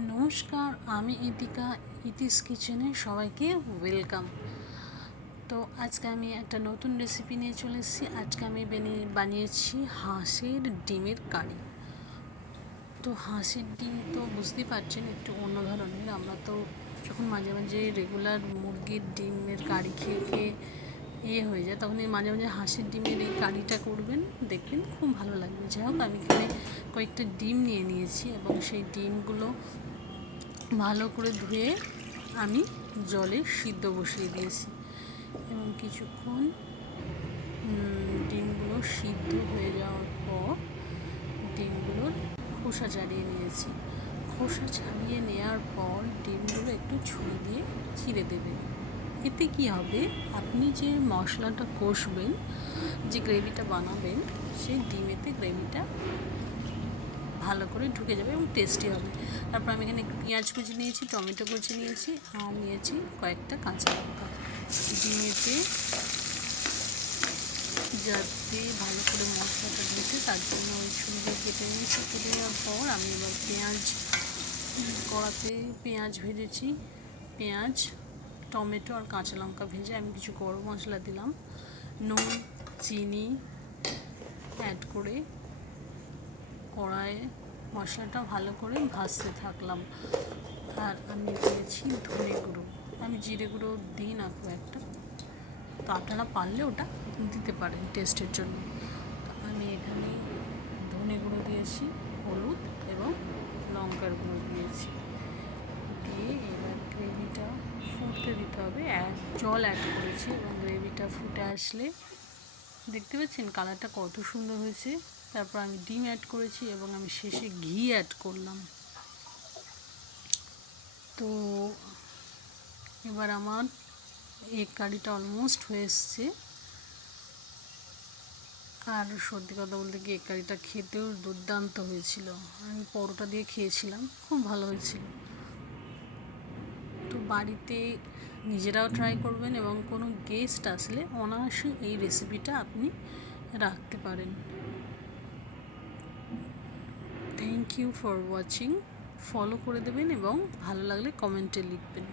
নমস্কার, আমি ইতিকা। ইতিস কিচেনে সবাইকে ওয়েলকাম। তো আজকে আমি একটা নতুন রেসিপি নিয়ে চলে এসেছি। আজকে আমি বানিয়েছি হাঁসের ডিমের কারি। তো হাঁসের ডিম তো বুঝতেই পারছেন একটু অন্য ধরনের। আমরা তো যখন মাঝে মাঝে রেগুলার মুরগির ডিমের কারি খেয়ে খেয়ে হয়ে যায়, তখন এই মাঝে মাঝে হাঁসের ডিমের এই কারিটা করবেন, দেখবেন খুব ভালো লাগবে। যাই হোক, আমি এখানে কয়েকটা ডিম নিয়ে নিয়েছি এবং সেই ডিমগুলো ভালো করে ধুয়ে আমি জলে সিদ্ধ বসিয়ে দিয়েছি এবং কিছুক্ষণ ডিমগুলো সিদ্ধ হয়ে যাওয়ার পর ডিমগুলোর খোসা ছাড়িয়ে নিয়েছি। খোসা ছাড়িয়ে নেওয়ার পর ডিমগুলো একটু ছুরি দিয়ে চিড়ে দেবেন। এতে কি হবে, আপনি যে মশলাটা কষবেন, যে গ্রেভিটা বানাবেন, সেই ডিমেতে গ্রেভিটা ভালো করে ঢুকে যাবে এবং টেস্টি হবে। তারপর আমি এখানে একটু পেঁয়াজ কুচি নিয়েছি, টমেটো কুচি নিয়েছি আর নিয়েছি কয়েকটা কাঁচা লঙ্কা। ডিমেতে যাতে ভালো করে মশলাটা ঢুকে তার জন্য ওই ছুরিটা কেটে নিয়েছি। কেটে নেওয়ার পর আমি এবার কড়াতে পেঁয়াজ ভেজেছি। পেঁয়াজ, টমেটো আর কাঁচা লঙ্কা ভেজে আমি কিছু গরম মশলা দিলাম, নুন, চিনি অ্যাড করে কড়াইয়ে মশলাটা ভালো করে ভাজতে থাকলাম। আর আমি দিয়েছি ধনে গুঁড়ো। আমি জিরে গুঁড়ো দিই না খুব একটা, তো আপনারা পারলে ওটা দিতে পারেন টেস্টের জন্য। তো আমি এখানে ধনে গুঁড়ো দিয়েছি, হলুদ এবং লঙ্কার গুঁড়ো দিয়েছি। দিয়ে এবার গ্রেভিটা ফুটতে দিতে হবে। জল অ্যাড করেছি এবং গ্রেভিটা ফুটে আসলে দেখতে পাচ্ছেন কালারটা কত সুন্দর হয়েছে। তারপর আমি ডিম অ্যাড করেছি এবং আমি শেষে ঘি অ্যাড করলাম। তো এবার আমার এগ কারিটা অলমোস্ট হয়ে এসছে। আর সত্যি কথা বলতে কি, এগ কারিটা খেতেও দুর্দান্ত হয়েছিল। আমি পরোটা দিয়ে খেয়েছিলাম, খুব ভালো হয়েছিল। তো বাড়িতে নিজেরাও ট্রাই করবেন এবং কোনো গেস্ট আসলে অনায়াসে এই রেসিপিটা আপনি রাখতে পারেন। Thank you for watching. Follow করে দেবেন এবং ভালো লাগলে কমেন্টে লিখবেন।